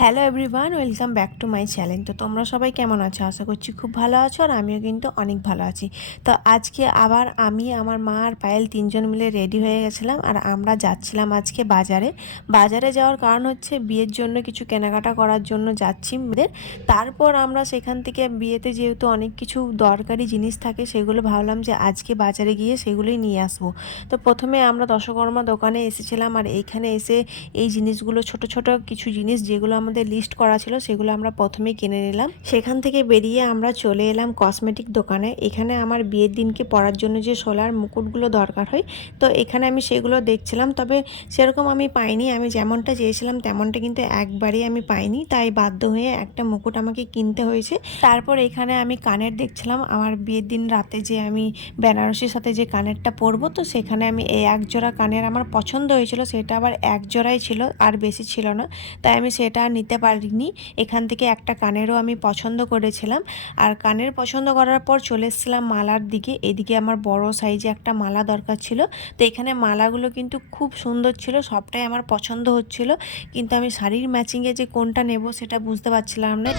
Hello everyone, welcome back to my channel. তো তোমরা সবাই কেমন আছো? আশা করছি খুব ভালো আছো, আর আমিও কিন্তু অনেক ভালো আছি। তো আজকে আবার আমি, আমার মা আর পায়েল তিনজন মিলে রেডি হয়ে গেছিলাম, আর আমরা যাচ্ছিলাম আজকে বাজারে। বাজারে যাওয়ার কারণ হচ্ছে বিয়ের জন্য কিছু কেনাকাটা করার জন্য যাচ্ছি মেয়েদের। তারপর আমরা সেখান থেকে বিয়েতে যেহেতু অনেক কিছু দরকারি জিনিস থাকে, সেগুলো ভাবলাম যে আজকে বাজারে গিয়ে সেগুলোই নিয়ে আসবো। তো প্রথমে আমরা দশকর্মা দোকানে এসেছিলাম, আর এইখানে এসে এই জিনিসগুলো ছোট ছোট কিছু জিনিস যেগুলো আমাদের লিস্ট করা ছিল সেগুলো আমরা প্রথমেই কিনে নিলাম। সেখান থেকে বেরিয়ে আমরা চলে এলাম কসমেটিক দোকানে। এখানে আমার বিয়ের দিনকে পরার জন্য যে সোলার মুকুটগুলো দরকার হয়, তো এখানে আমি সেগুলো দেখছিলাম, তবে সেরকম আমি পাইনি। আমি যেমনটা চেয়েছিলাম তেমনটা কিন্তু একবারেই আমি পাইনি, তাই বাধ্য হয়ে একটা মুকুট আমাকে কিনতে হয়েছে। তারপর এখানে আমি কানের দেখছিলাম। আমার বিয়ের দিন রাতে যে আমি বেনারসির সাথে যে কানেরটা পরবো, তো সেখানে আমি এই এক জোড়া কানের আমার পছন্দ হয়েছিল, সেটা আবার এক জোড়াই ছিল, আর বেশি ছিল না, তাই আমি সেটা নিতে পারিনি। এখান থেকে একটা কানেরও আমি পছন্দ করেছিলাম, আর কানের পছন্দ করার পর চলে এসেছিলাম মালার দিকে। এদিকে আমার বড় সাইজে একটা মালা দরকার ছিল, তো এখানে মালাগুলো কিন্তু খুব সুন্দর ছিল, সবটাই আমার পছন্দ হচ্ছিল, কিন্তু আমি শাড়ির ম্যাচিংয়ে যে কোনটা নেব সেটা বুঝতে পারছিলাম না।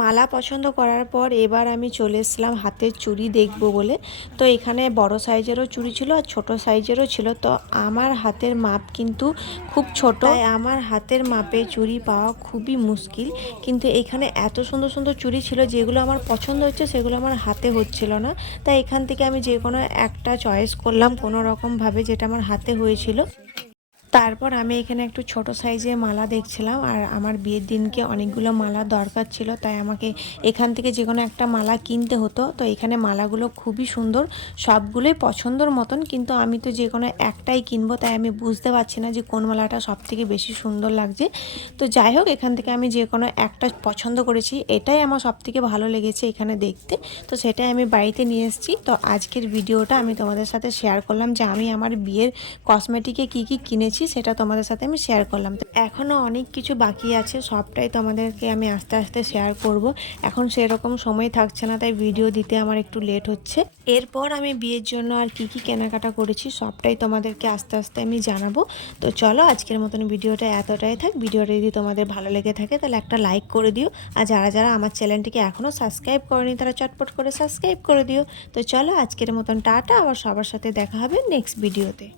মালা পছন্দ করার পর এবার আমি চলে এসেছিলাম হাতের চুড়ি দেখব বলে। তো এখানে বড় সাইজেরও চুড়ি ছিল আর ছোট সাইজেরও ছিল, তো আমার হাতের মাপ কিন্তু খুব ছোট, তাই আমার হাতের মাপে চুড়ি পাওয়া খুবই মুশকিল। কিন্তু এখানে এত সুন্দর সুন্দর চুড়ি ছিল, যেগুলো আমার পছন্দ হচ্ছে সেগুলো আমার হাতে হচ্ছিল না, তাই এখান থেকে আমি যে কোনো একটা চয়েস করলাম কোনো রকমভাবে, যেটা আমার হাতে হয়েছিল। তারপর আমি এখানে একটু ছোট সাইজের মালা দেখছিলাম, আর আমার বিয়ের দিনকে অনেকগুলো মালা দরকার ছিল, তাই আমাকে এখান থেকে যে কোনো একটা মালা কিনতে হতো। তো এখানে মালাগুলো খুবই সুন্দর, সবগুলোই পছন্দর মতন, কিন্তু আমি তো যে কোনো একটাই কিনবো, তাই আমি বুঝতে পারছি না যে কোন মালাটা সব থেকে বেশি সুন্দর লাগছে। তো যাই হোক, এখান থেকে আমি যে কোনো একটা পছন্দ করেছি, এটাই আমার সব থেকে ভালো লেগেছে এখানে দেখতে, তো সেটাই আমি বাড়িতে নিয়ে এসেছি। তো আজকের ভিডিওটা আমি তোমাদের সাথে শেয়ার করলাম যে আমি আমার বিয়ের কসমেটিকে কি কি কিনেছি, সেটা তোমাদের সাথে আমি শেয়ার করলাম। তো এখনও অনেক কিছু বাকি আছে, সবটাই তোমাদেরকে আমি আস্তে আস্তে শেয়ার করব। এখন সেরকম সময় থাকছে না, তাই ভিডিও দিতে আমার একটু লেট হচ্ছে। এরপর আমি বিয়ের জন্য আর কি কি কেনাকাটা করেছি সবটাই তোমাদেরকে আস্তে আস্তে আমি জানাবো। তো চলো, আজকের মতন ভিডিওটা এতটাই থাক। ভিডিওটা যদি তোমাদের ভালো লেগে থাকে তাহলে একটা লাইক করে দিও, আর যারা যারা আমার চ্যানেলটিকে এখনও সাবস্ক্রাইব করেনি তারা চটপট করে সাবস্ক্রাইব করে দিও। তো চলো, আজকের মতন টাটা, আবার সবার সাথে দেখা হবে নেক্সট ভিডিওতে।